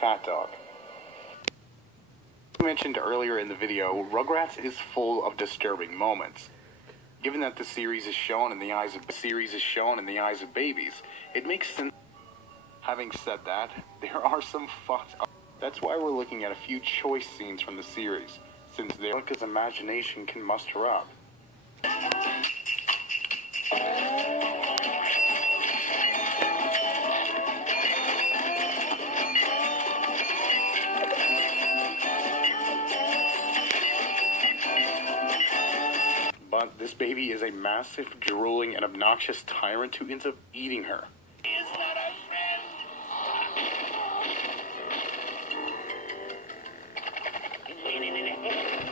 CatDog. As mentioned earlier in the video, Rugrats is full of disturbing moments. Given that the series is shown in the eyes of babies, it makes sense. Having said that, there are some fucked up. That's why we're looking at a few choice scenes from the series, since Erica's imagination can muster up. But this baby is a massive, drooling, and obnoxious tyrant who ends up eating her. Is not a friend.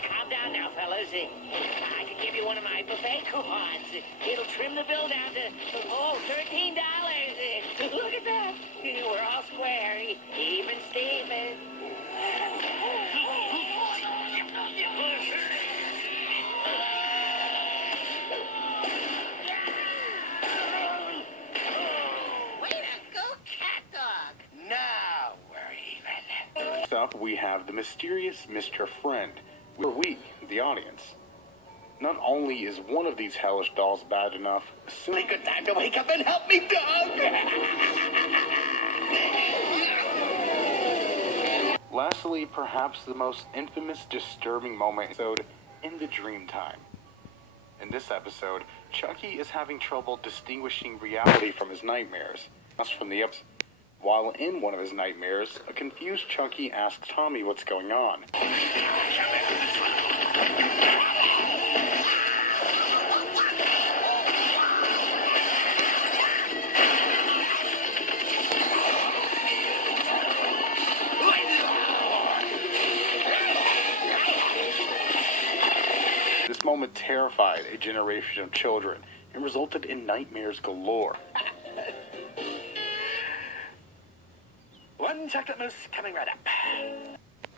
Calm down now, fellas. I can give you one of my buffet coupons. It'll trim the bill down to, $13. Look at that. We're all square. Even Steven. Next up, we have the mysterious Mr. Friend, where we, the audience. Not only is one of these hellish dolls bad enough, Really good time to wake up and help me, dog! Lastly, perhaps the most infamous disturbing moment episode in the dream time. In this episode, Chucky is having trouble distinguishing reality from his nightmares. While in one of his nightmares, a confused Chucky asks Tommy what's going on. This moment terrified a generation of children and resulted in nightmares galore. One chocolate mousse coming right up.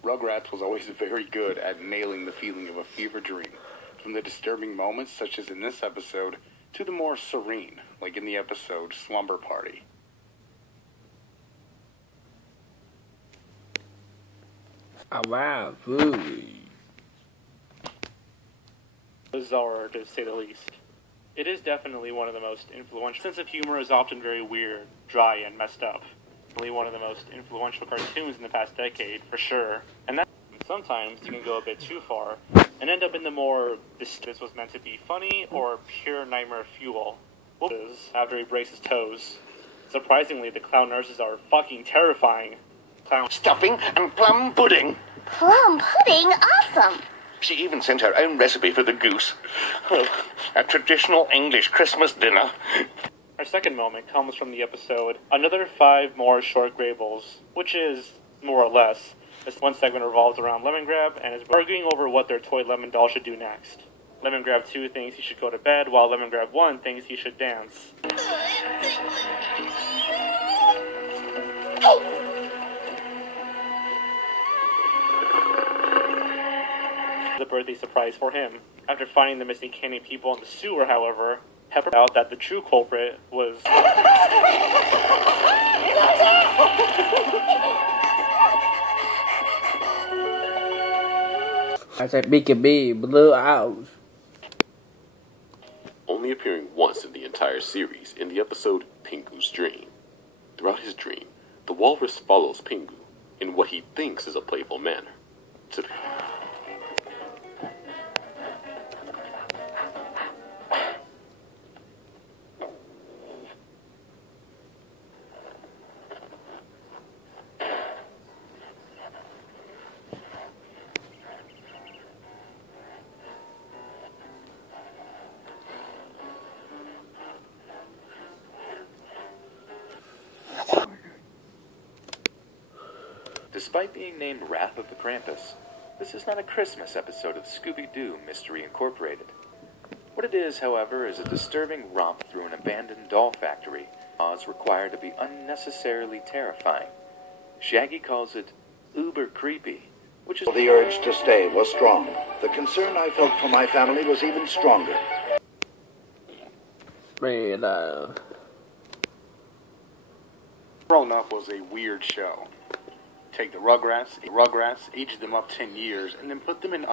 Rugrats was always very good at nailing the feeling of a fever dream, from the disturbing moments such as in this episode to the more serene, like in the episode Slumber Party. Wow, food. Bizarre, to say the least. It is definitely one of the most influential. Sense of humor is often very weird, dry, and messed up. Definitely one of the most influential cartoons in the past decade, for sure. And that sometimes you can go a bit too far and end up in the more this was meant to be funny or pure nightmare fuel. After he breaks his toes. Surprisingly, the clown nurses are fucking terrifying. Stuffing and plum pudding. Plum pudding? Awesome! She even sent her own recipe for the goose. Oh, a traditional English Christmas dinner. Our second moment comes from the episode Another 5 More Short Grables, which is, more or less, this one segment revolves around Lemongrab and is arguing over what their toy lemon doll should do next. Lemongrab 2 thinks he should go to bed, while Lemongrab 1 thinks he should dance. The birthday surprise for him. After finding the missing candy people in the sewer, however, Pepper found out that the true culprit was... I said BKB, blue out. Only appearing once in the entire series in the episode Pingu's Dream. Throughout his dream, the walrus follows Pingu in what he thinks is a playful manner. Despite being named Wrath of the Krampus, this is not a Christmas episode of Scooby-Doo Mystery Incorporated. What it is, however, is a disturbing romp through an abandoned doll factory. Laws require to be unnecessarily terrifying. Shaggy calls it uber creepy, which is... The urge to stay was strong. The concern I felt for my family was even stronger. Man, Grown Up was a weird show. Take the Rugrats, age them up 10 years, and then put them in...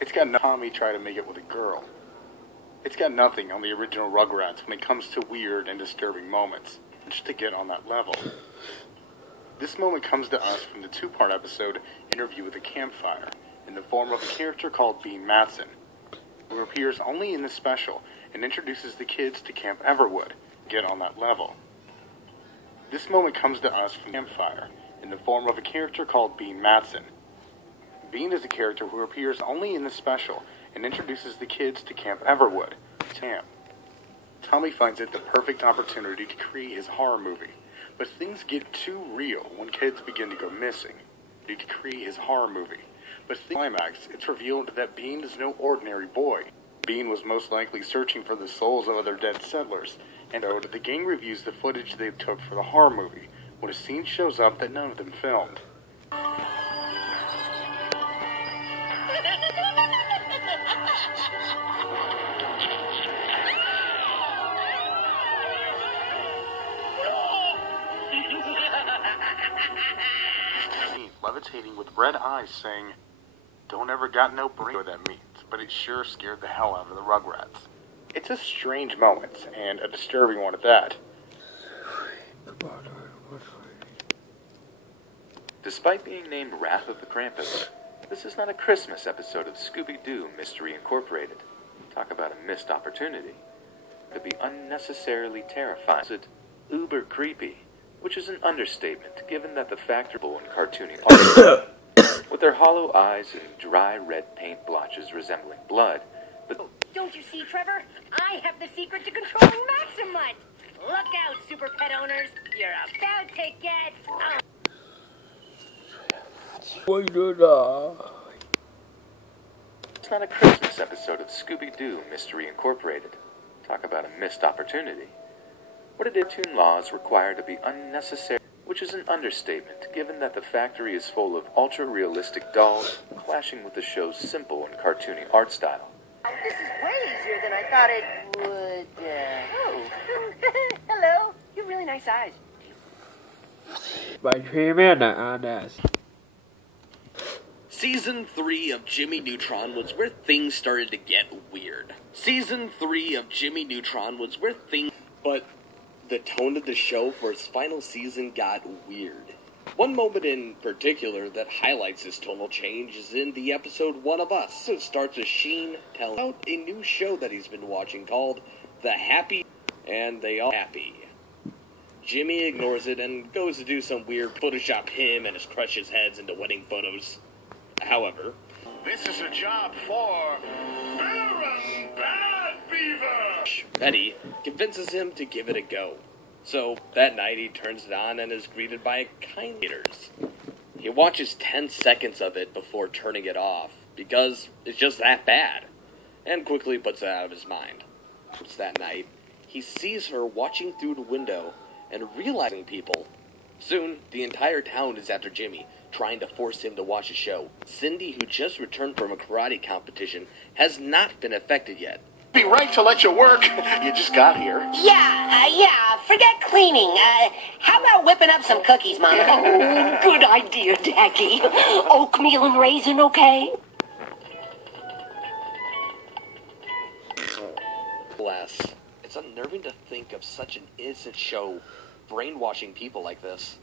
It's got Tommy try to make it with a girl. It's got nothing on the original Rugrats when it comes to weird and disturbing moments, just to get on that level. This moment comes to us from the two-part episode, Interview with a Campfire, in the form of a character called Bean Matson, who appears only in the special and introduces the kids to Camp Everwood, get on that level. This moment comes to us from Campfire, in the form of a character called Bean Matson. Bean is a character who appears only in the special and introduces the kids to Camp Everwood, Camp. Tommy finds it the perfect opportunity to create his horror movie, but things get too real when kids begin to go missing. To create his horror movie, but climax, it's revealed that Bean is no ordinary boy. Bean was most likely searching for the souls of other dead settlers, and the gang reviews the footage they took for the horror movie, when a scene shows up that none of them filmed. Levitating with red eyes saying, "Don't ever got no brain," what that means, but it sure scared the hell out of the Rugrats. It's a strange moment, and a disturbing one at that. Despite being named Wrath of the Krampus, this is not a Christmas episode of Scooby-Doo Mystery Incorporated. Talk about a missed opportunity. Could be unnecessarily terrifying. It's uber creepy, which is an understatement given that the factorable and cartoony art, with their hollow eyes and dry red paint blotches resembling blood. But don't you see, Trevor? I have the secret to controlling Maximut. Look out, super pet owners. You're about to get... It's not a Christmas episode of Scooby-Doo Mystery Incorporated. Talk about a missed opportunity. What did cartoon laws require to be unnecessary, which is an understatement given that the factory is full of ultra-realistic dolls clashing with the show's simple and cartoony art style. This is way easier than I thought it would. Oh. Hello. You have really nice eyes. Season 3 of Jimmy Neutron was where things started to get weird. Season 3 of Jimmy Neutron was where things... But the tone of the show for its final season got weird. One moment in particular that highlights this tonal change is in the episode One of Us. It starts with Sheen telling about a new show that he's been watching called The Happy, and they all happy. Jimmy ignores it and goes to do some weird Photoshop him and his crush's heads into wedding photos. However, this is a job for Baron Bad Beaver. Betty convinces him to give it a go. So that night he turns it on and is greeted by kind haters. He watches 10 seconds of it before turning it off because it's just that bad, and quickly puts it out of his mind. It's that night he sees her watching through the window and realizing people. Soon, the entire town is after Jimmy, trying to force him to watch a show. Cindy, who just returned from a karate competition, has not been affected yet. Be right to let you work. You just got here. Yeah, forget cleaning. How about whipping up some cookies, Mama? Oh, good idea, Daddy. Oatmeal and raisin, okay? Alas, it's unnerving to think of such an innocent show brainwashing people like this.